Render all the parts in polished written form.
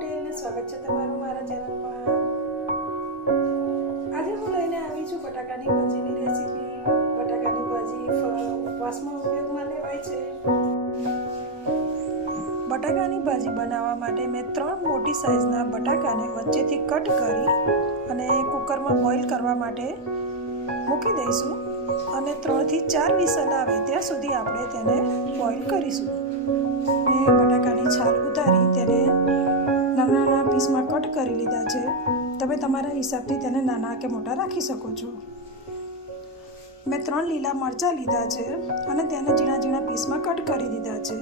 પટેલ ને સ્વાગત છે તમારું મારા ચેનલમાં। આજે હું લઈને આવી છું બટાકાની ભાજીની રેસીપી। બટાકાની ભાજી ઉપવાસમાં ઉપયોગમાં લેવાય છે। બટાકાની ભાજી બનાવવા માટે મેં 3 મોટી સાઈઝના બટાકાને વચ્ચેથી કટ કરી અને કુકરમાં બોઇલ કરવા માટે મૂકી દઈશું અને 3 થી 4 વિસલ આવે ત્યાં સુધી આપણે તેને બોઇલ કરીશું। મેં બટાકાની છાલ ઉતારી તેને નાના નાના પીસમાં કટ કરી લીધા છે। તમે તમારા હિસાબથી તેને નાના કે મોટા રાખી શકો છો। મેં 3 લીલા મરચાં લીધા છે અને તેને ઝીણા ઝીણા પીસમાં કટ કરી દીધા છે।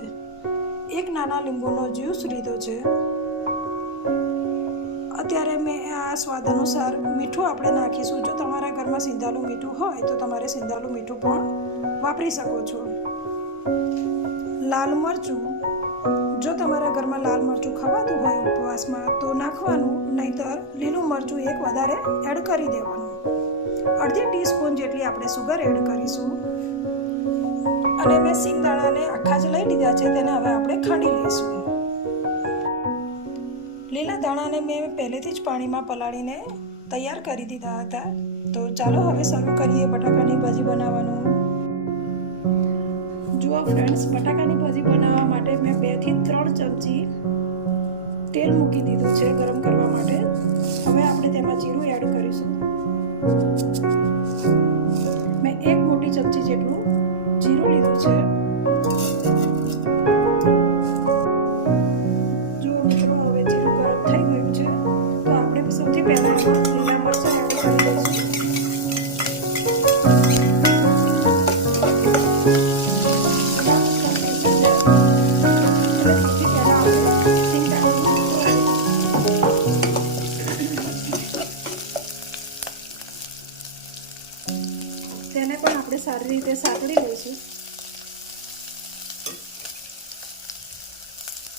1 નાના લીંબુનો જ્યુસ લીધો છે। અત્યારે મેં આ સ્વાદ અનુસાર મીઠું આપણે નાખીશું। જો તમારા ઘરમાં સિંધાલું મીઠું હોય તો તમારે સિંધાલું મીઠું પણ વાપરી શકો છો। લાલ મરચું, જો તમારા ઘરમાં લાલ મરચું ખવાતું હોય ઉપવાસમાં તો નાખવાનું, નહીંતર લીલું મરચું 1 વધારે એડ કરી દેવાનું। અડધી ટીસ્પૂન જેટલી આપણે સુગર એડ કરીશું અને મેં સિંગદાણાને આખા જ લઈ લીધા છે, તેને હવે આપણે ખાંડી લઈશું। લીલા દાણાને મેં પહેલેથી જ પાણીમાં પલાળીને તૈયાર કરી દીધા હતા। તો ચાલો હવે શરૂ કરીએ બટાકાની ભાજી બનાવવાનું। જુઓ ફ્રેન્ડ્સ, બટાકાની ભાજી બનાવવા માટે મેં 2 થી 3 ચમચી તેલ મૂકી દીધું છે ગરમ કરવા માટે। હવે આપણે તેમાં જીરું એડ કરીશું। મેં 1 મોટી ચમચી જેટલું જીરું લીધું છે। જુઓ મિત્રો, હવે જીરું ગરમ થઈ ગયું છે તો આપણે સૌથી પહેલા લીલા મરચાં એડ કરી દઈશું। તેને પણ આપણે સારી રીતે સાંતળી લઈશું।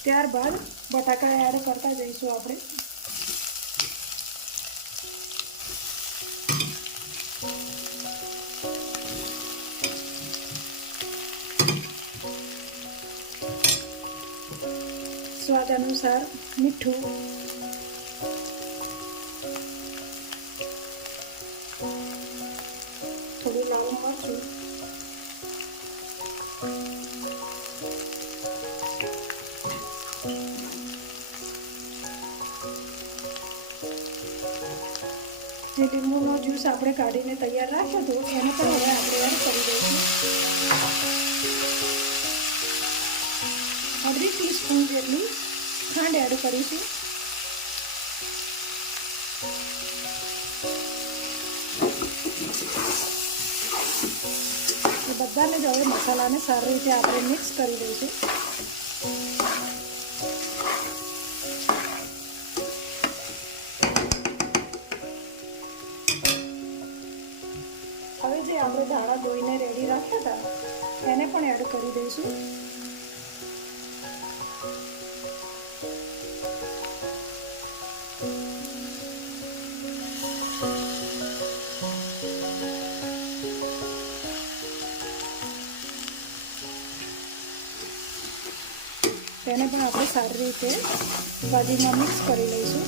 ત્યારબાદ બટાકા એડ કરતા જઈશું આપણે। સ્વાદ અનુસાર મીઠું, થોડું લાલ મરચું, જે લીંબુનો જ્યુસ આપણે કાઢીને તૈયાર રાખ્યો હતો એને પણ હવે આપણે એડ કરી દઈશું। અડધી ટીસ્પૂન જેટલી ખાંડ એડ કરીશું। બધાને જ હવે મસાલાને સારી રીતે આપણે મિક્સ કરી દઈશું। હવે જે આપણે ધાણા ધોઈને રેડી રાખ્યા હતા એને પણ એડ કરી દઈશું। તેને પણ આપણે સારી રીતે ભાજીમાં મિક્સ કરી લઈશું।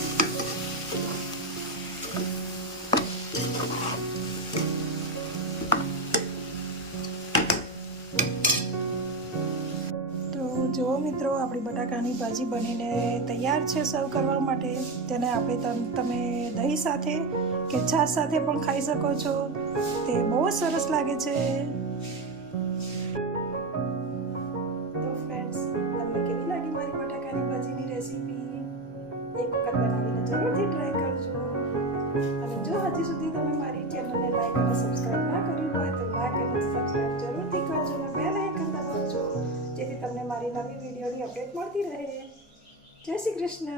તો જુઓ મિત્રો, આપણી બટાકાની ભાજી બનીને તૈયાર છે સર્વ કરવા માટે। તેને આપણે તમે દહીં સાથે કે છાશ સાથે પણ ખાઈ શકો છો। તે બહુ જ સરસ લાગે છે। એક વખત બનાવીને જરૂરથી ટ્રાય કરજો। અને જો હજી સુધી તમે મારી ચેનલને લાઈક અને સબસ્ક્રાઇબ ના કર્યું હોય તો લાઈક અને સબસ્ક્રાઇબ જરૂરથી કરજો અને બેલ આઇકન દબાવજો, જેથી તમને મારી નવી વિડીયોની અપડેટ મળતી રહે। જય શ્રી કૃષ્ણ।